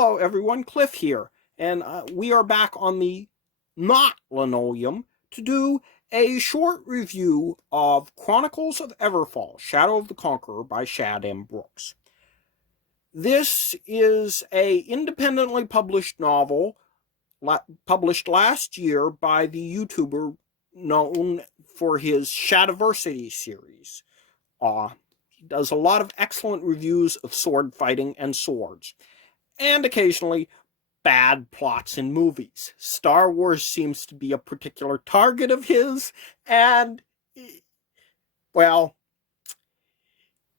Hello everyone, Cliff here, and we are back on the not linoleum to do a short review of Chronicles of Everfall, Shadow of the Conqueror by Shad M. Brooks. This is a independently published novel published last year by the YouTuber known for his Shadiversity series. He does a lot of excellent reviews of sword fighting and swords, and occasionally bad plots in movies. Star Wars seems to be a particular target of his, and, well,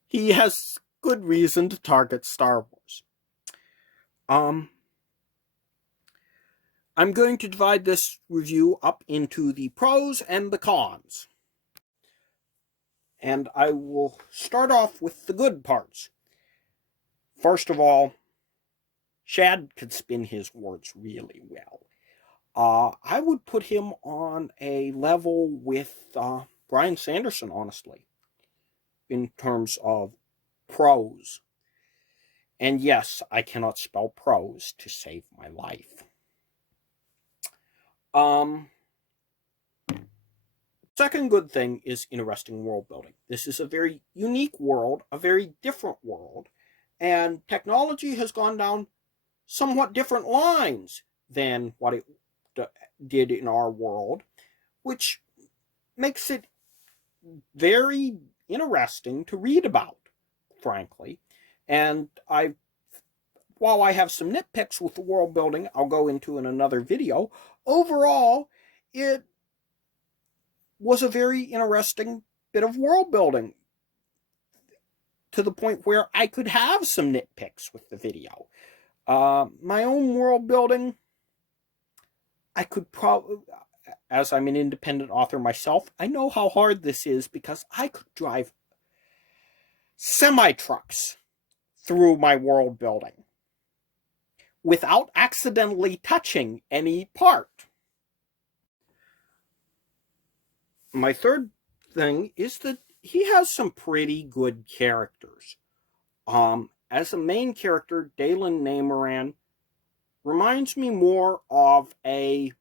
he has good reason to target Star Wars. I'm going to divide this review up into the pros and the cons. And I will start off with the good parts. First of all, Shad could spin his words really well. I would put him on a level with Brian Sanderson, honestly, in terms of prose. And yes, I cannot spell prose to save my life. Second good thing is interesting world building. This is a very unique world, a very different world, and technology has gone down somewhat different lines than what it did in our world, which makes it very interesting to read about, frankly. And while I have some nitpicks with the world building I'll go into in another video, overall, it was a very interesting bit of world building, to the point where I could have some nitpicks with the video. My own world building, I could probably, as I'm an independent author myself, I know how hard this is because I could drive semi-trucks through my world building without accidentally touching any part. My third thing is that he has some pretty good characters. As a main character, Dalen Namoran reminds me more of a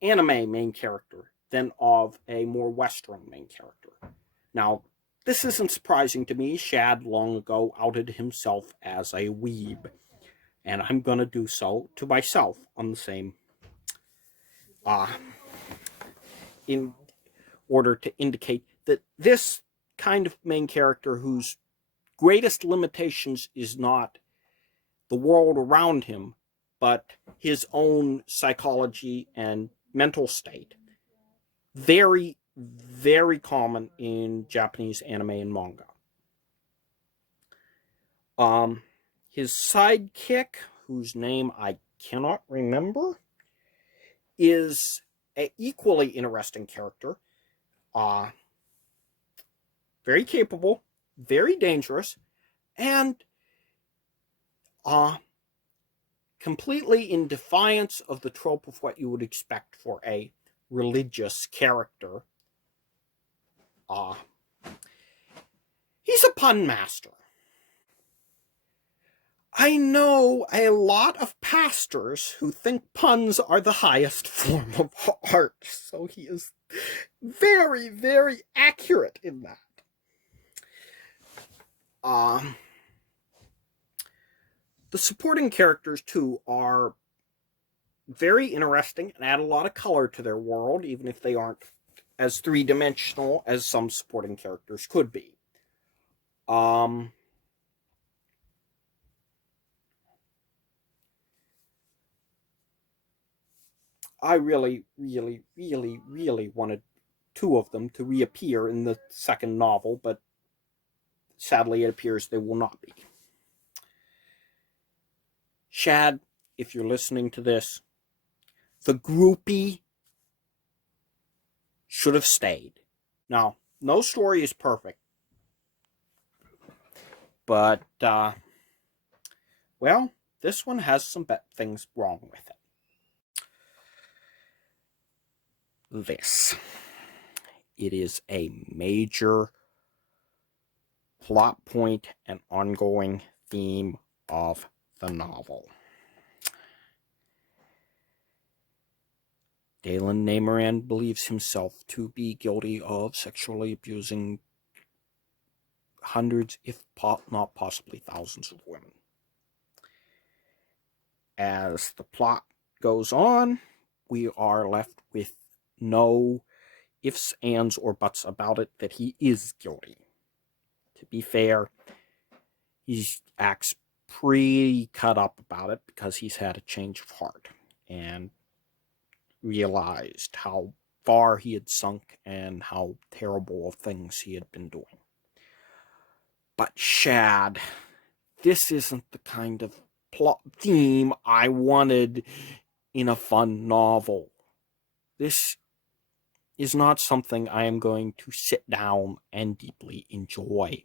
anime main character than of a more Western main character. Now, this isn't surprising to me. Shad long ago outed himself as a weeb, and I'm going to do so to myself on the same, in order to indicate that this kind of main character whose greatest limitations is not the world around him, but his own psychology and mental state. Very, very common in Japanese anime and manga. His sidekick, whose name I cannot remember, is an equally interesting character. Very capable, very dangerous, and completely in defiance of the trope of what you would expect for a religious character. He's a pun master. I know a lot of pastors who think puns are the highest form of art, so he is very, very accurate in that. The supporting characters, too, are very interesting and add a lot of color to their world, even if they aren't as three-dimensional as some supporting characters could be. I really, really, really, really wanted two of them to reappear in the second novel, but sadly it appears they will not be. Shad, if you're listening to this, the groupie should have stayed. Now, no story is perfect, but, well, this one has some things wrong with it. It is a major plot point and ongoing theme of the novel. Dalen Namoran believes himself to be guilty of sexually abusing hundreds, if not possibly thousands of women. As the plot goes on, we are left with no ifs, ands, or buts about it that he is guilty. To be fair, he acts pretty cut up about it because he's had a change of heart and realized how far he had sunk and how terrible of things he had been doing. But Shad, this isn't the kind of plot theme I wanted in a fun novel. This is not something I am going to sit down and deeply enjoy.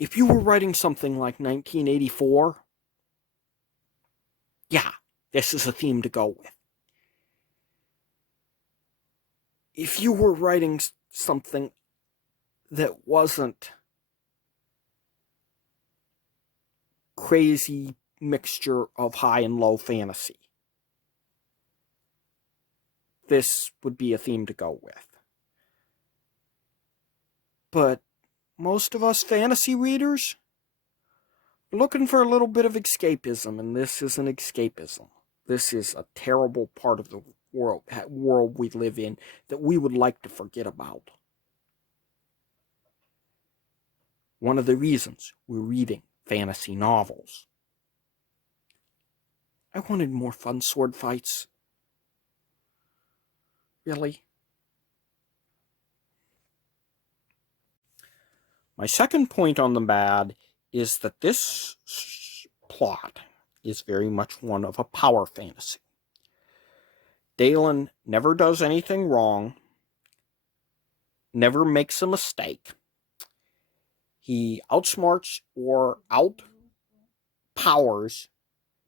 If you were writing something like 1984, yeah, this is a theme to go with. If you were writing something that wasn't crazy mixture of high and low fantasy, this would be a theme to go with. But most of us fantasy readers are looking for a little bit of escapism, and this isn't escapism. This is a terrible part of the world we live in that we would like to forget about. One of the reasons we're reading fantasy novels. I wanted more fun sword fights. Really? My second point on the bad is that this plot is very much one of a power fantasy. Dalen never does anything wrong, never makes a mistake. He outsmarts or outpowers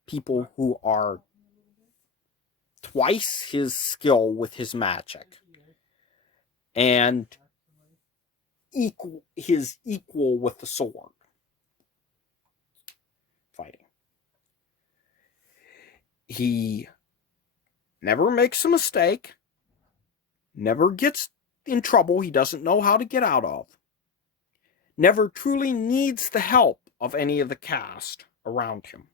people who are twice his skill with his magic, and equal with the sword fighting. He never makes a mistake, never gets in trouble he doesn't know how to get out of, never truly needs the help of any of the cast around him.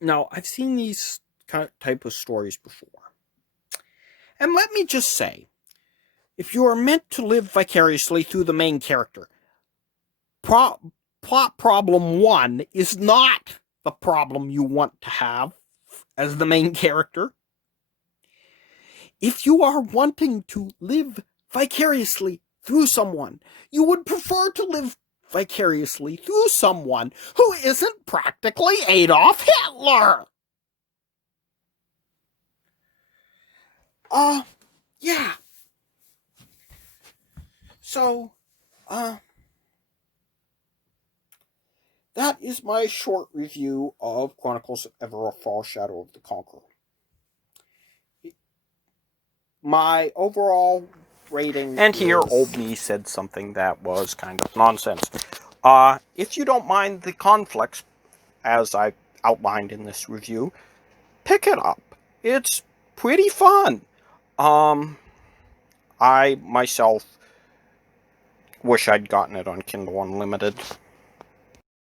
Now, I've seen these type of stories before. And let me just say, if you are meant to live vicariously through the main character, plot problem 1 is not the problem you want to have as the main character. If you are wanting to live vicariously through someone, you would prefer to live vicariously through someone who isn't practically Adolf Hitler. Yeah. So, that is my short review of Chronicles of Everfall: Shadow of the Conqueror. My overall rating. And here, old me said something that was kind of nonsense. If you don't mind the conflicts, as I outlined in this review, pick it up. It's pretty fun. I myself wish I'd gotten it on Kindle Unlimited.